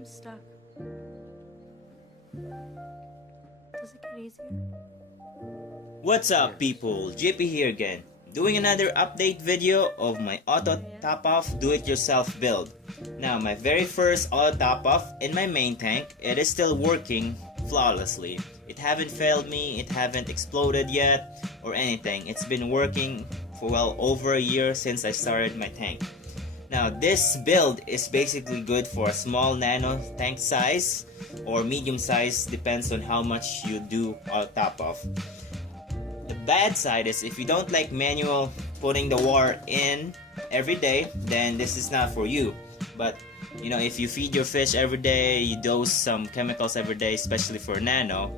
I'm stuck. Does it get easier? What's up people, JP here again, doing another update video of my auto top off do-it-yourself build. Now my very first auto top off in my main tank, it is still working flawlessly. It haven't failed me, it haven't exploded yet or anything. It's been working for well over a year since I started my tank. Now this build is basically good for a small nano tank size or medium size, depends on how much you do auto top off. The bad side is if you don't like manual putting the water in every day, then this is not for you. But you know, if you feed your fish every day, you dose some chemicals every day, especially for nano,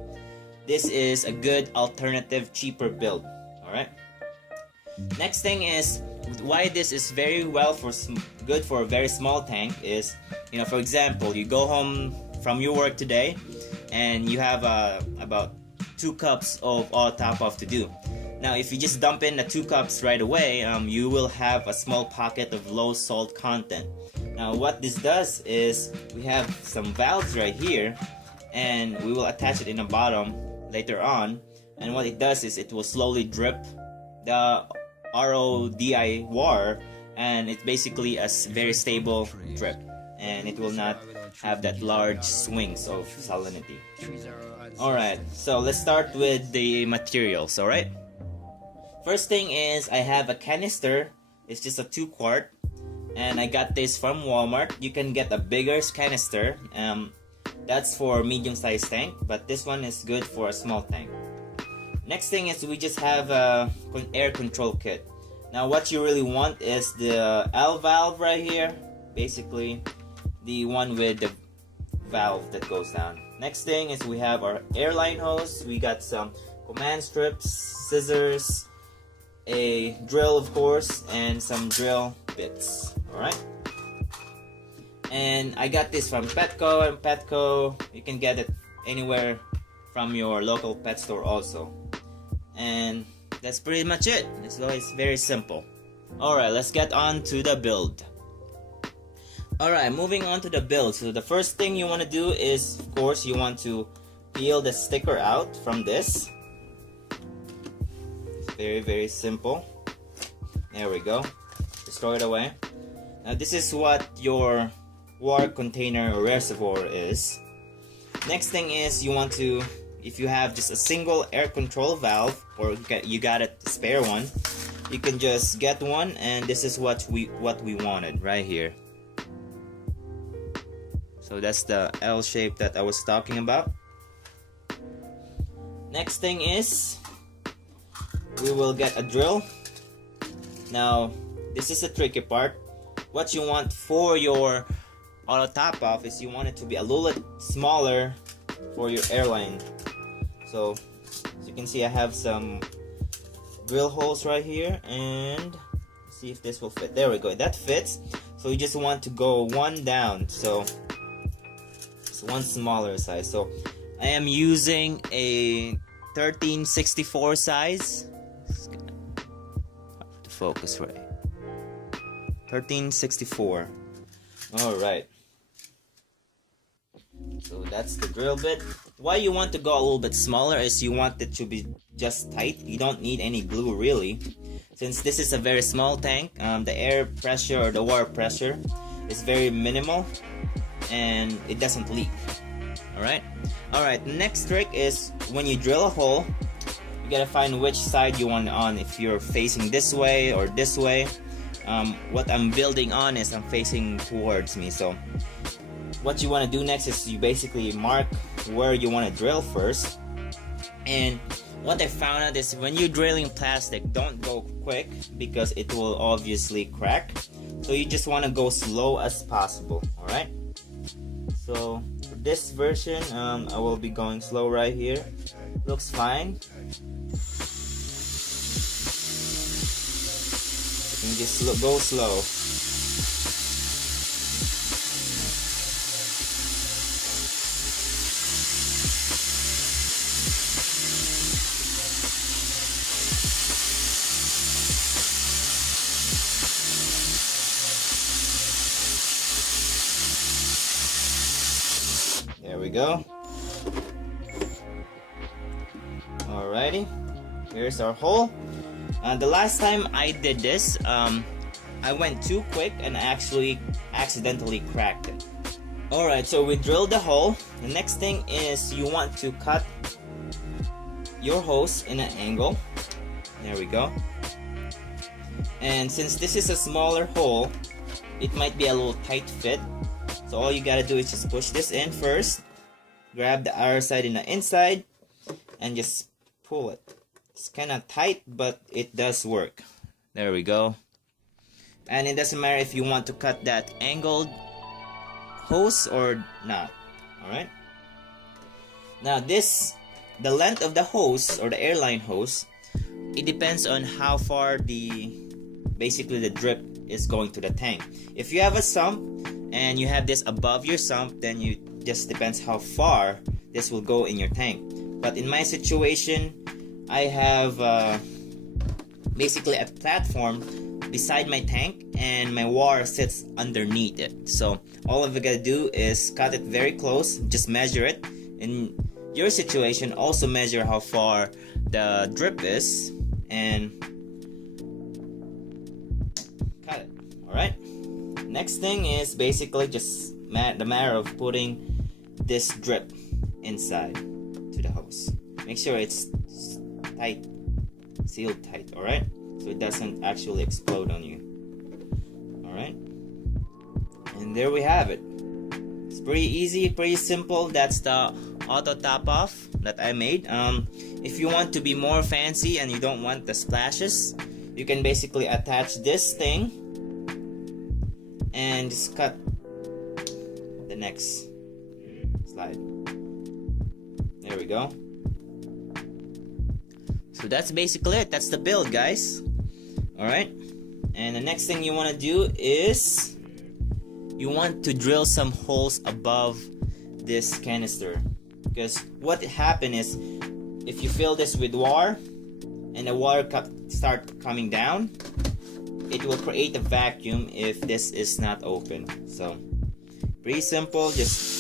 this is a good alternative, cheaper build. Alright. Next thing is why this is very well for good for a very small tank is, you know, for example, you go home from your work today and you have about 2 cups of auto top off to do. Now if you just dump in the 2 cups right away, you will have a small pocket of low salt content. Now what this does is we have some valves right here and we will attach it in the bottom later on, and what it does is it will slowly drip the RODI water, and it's basically a very stable drip and it will not have that large swings of salinity. Alright, so let's start with the materials. Alright, first thing is I have a canister. It's just a 2 quart and I got this from Walmart. You can get a bigger canister, that's for medium sized tank, but this one is good for a small tank. Next thing is we just have a air control kit. Now what you really want is the L valve right here, basically the one with the valve that goes down. Next thing is we have our airline hose. We got some command strips, scissors, a drill of course, and some drill bits. Alright, and I got this from Petco, and Petco you can get it anywhere from your local pet store also. And that's pretty much it. So it's very simple. Alright, let's get on to the build. Alright, moving on to the build. So the first thing you want to do is, of course, you want to peel the sticker out from this. It's very simple. There we go. Just throw it away. Now this is what your water container or reservoir is. Next thing is you want to, if you have just a single air control valve or you got a spare one, you can just get one, and this is what we wanted right here. So that's the L shape that I was talking about. Next thing is we will get a drill. Now this is the tricky part. What you want for your auto top off is you want it to be a little bit smaller for your airline. So as you can see, I have some drill holes right here, and see if this will fit. There we go, that fits. So you just want to go one down, so it's one smaller size. So I am using a 1364 size. Hard to focus right. 1364. Alright, so that's the drill bit. Why you want to go a little bit smaller is you want it to be just tight. You don't need any glue really. Since this is a very small tank, the air pressure or the water pressure is very minimal and it doesn't leak. Alright, next trick is when you drill a hole, you gotta find which side you want it on. If you're facing this way or this way. What I'm building on is I'm facing towards me. So what you want to do next is you basically mark where you want to drill first. And what I found out is when you're drilling plastic, don't go quick because it will obviously crack. So you just want to go slow as possible. Alright, so for this version, I will be going slow right here. Looks fine. And just go slow. There we go. Alrighty, here's our hole. The last time I did this, I went too quick and actually accidentally cracked it. Alright, so we drilled the hole. The next thing is you want to cut your hose in an angle. There we go. And since this is a smaller hole, it might be a little tight fit. So all you gotta do is just push this in first, grab the outer side and the inside, and just pull it. It's kinda tight, but it does work. There we go. And it doesn't matter if you want to cut that angled hose or not. Alright? Now the length of the hose or the airline hose, it depends on how far basically the drip is going to the tank. If you have a sump and you have this above your sump, then you just depends how far this will go in your tank. But in my situation, I have basically a platform beside my tank and my water sits underneath it. So all I've got to do is cut it very close, just measure it. In your situation, also measure how far the drip is and cut it. Alright? Next thing is basically just the matter of putting this drip inside to the hose. Make sure it's tight, sealed tight, alright? So it doesn't actually explode on you. Alright? And there we have it. It's pretty easy, pretty simple. That's the auto top off that I made. If you want to be more fancy and you don't want the splashes, you can basically attach this thing and just cut the next slide. There we go. So that's basically it. That's the build, guys. Alright, and the next thing you want to do is you want to drill some holes above this canister, because what happened is if you fill this with water and the water start coming down, it will create a vacuum if this is not open. So pretty simple, just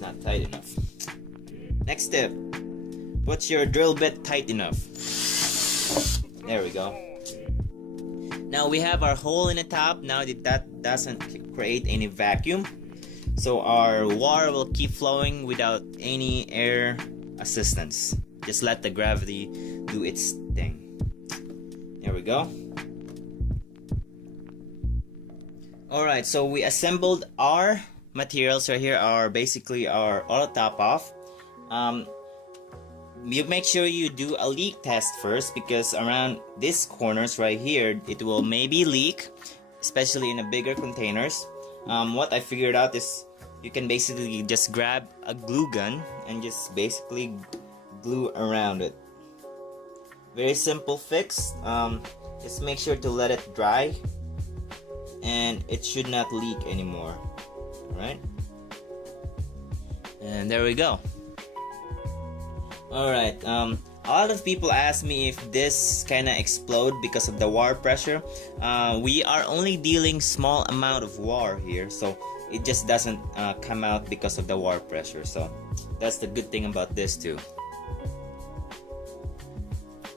not tight enough. Next step, put your drill bit tight enough. There we go. Now we have our hole in the top. Now that doesn't create any vacuum, so our water will keep flowing without any air assistance. Just let the gravity do its thing. There we go. Alright, so we assembled our materials right here. Are basically our auto top off. You make sure you do a leak test first, because around these corners right here it will maybe leak, especially in the bigger containers. What I figured out is you can basically just grab a glue gun and just basically glue around it. Very simple fix. Just make sure to let it dry and it should not leak anymore. Alright, and there we go. Alright, a lot of people ask me if this kinda explode because of the water pressure. We are only dealing small amount of water here, so it just doesn't come out because of the water pressure. So that's the good thing about this too.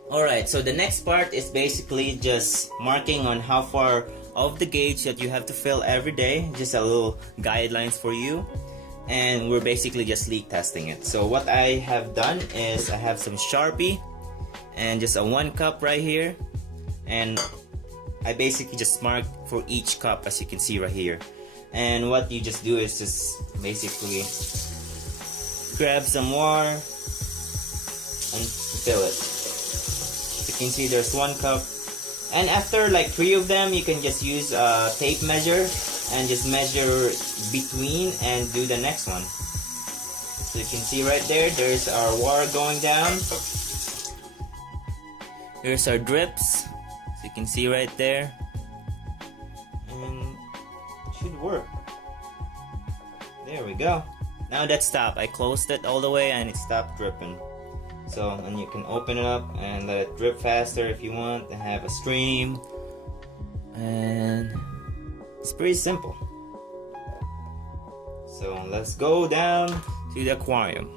Alright, so the next part is basically just marking on how far of the gauge that you have to fill every day. Just a little guidelines for you. And we're basically just leak testing it. So what I have done is I have some Sharpie and just a 1 cup right here, and I basically just marked for each cup, as you can see right here. And what you just do is just basically grab some water and fill it. You can see there's 1 cup, and after like 3 of them you can just use a tape measure and just measure between and do the next one. So you can see right there, there's our water going down. Here's our drips, so you can see right there, and it should work. There we go. Now that stopped. I closed it all the way and it stopped dripping. So, and you can open it up and let it drip faster if you want and have a stream. And it's pretty simple. So let's go down to the aquarium.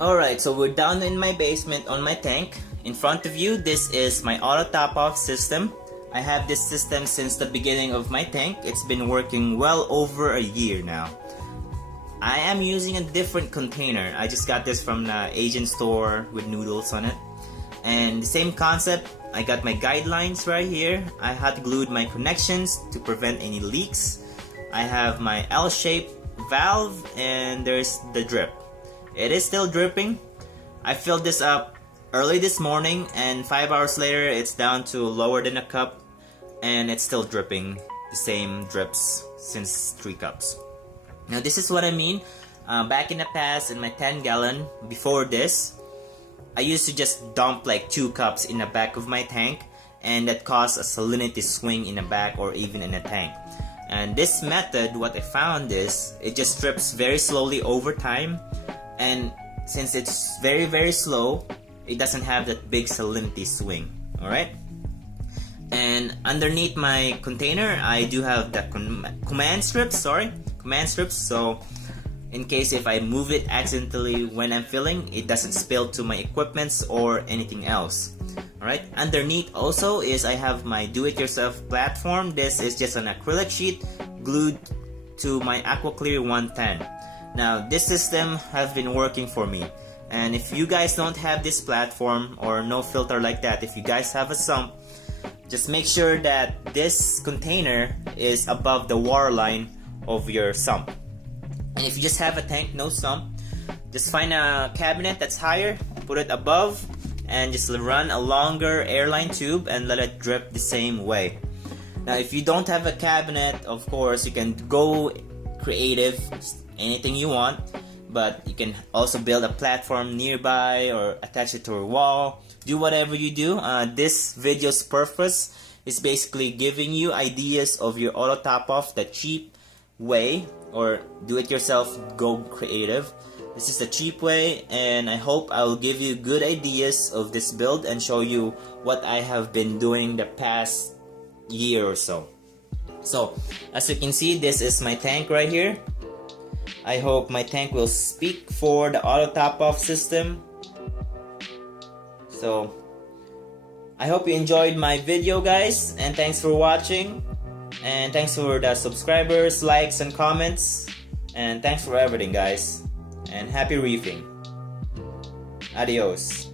Alright, so we're down in my basement on my tank. In front of you, this is my auto top off system. I have this system since the beginning of my tank. It's been working well over a year now. I am using a different container. I just got this from the Asian store with noodles on it. And the same concept, I got my guidelines right here. I hot glued my connections to prevent any leaks. I have my L-shaped valve and there's the drip. It is still dripping. I filled this up early this morning and 5 hours later it's down to lower than a cup and it's still dripping the same drips since 3 cups. Now this is what I mean. Back in the past in my 10-gallon before this, I used to just dump like 2 cups in the back of my tank and that caused a salinity swing in the back or even in the tank. And this method, what I found is it just drips very slowly over time, and since it's very slow, it doesn't have that big salinity swing. Alright? And underneath my container, I do have the command strips, so in case if I move it accidentally when I'm filling, it doesn't spill to my equipments or anything else. Alright, underneath also is I have my do-it-yourself platform. This is just an acrylic sheet glued to my AquaClear 110. Now this system has been working for me, and if you guys don't have this platform or no filter like that, if you guys have a sump, just make sure that this container is above the water line of your sump. And if you just have a tank, no sump, just find a cabinet that's higher, put it above, and just run a longer airline tube and let it drip the same way. Now if you don't have a cabinet, of course you can go creative, anything you want, but you can also build a platform nearby or attach it to a wall. Do whatever you do. This video's purpose is basically giving you ideas of your auto top off the cheap way, or do it yourself, go creative. This is the cheap way, and I hope I will give you good ideas of this build and show you what I have been doing the past year or so. So as you can see, this is my tank right here. I hope my tank will speak for the auto top off system. So I hope you enjoyed my video, guys, and thanks for watching, and thanks for the subscribers, likes and comments, and thanks for everything, guys, and happy reefing. Adios.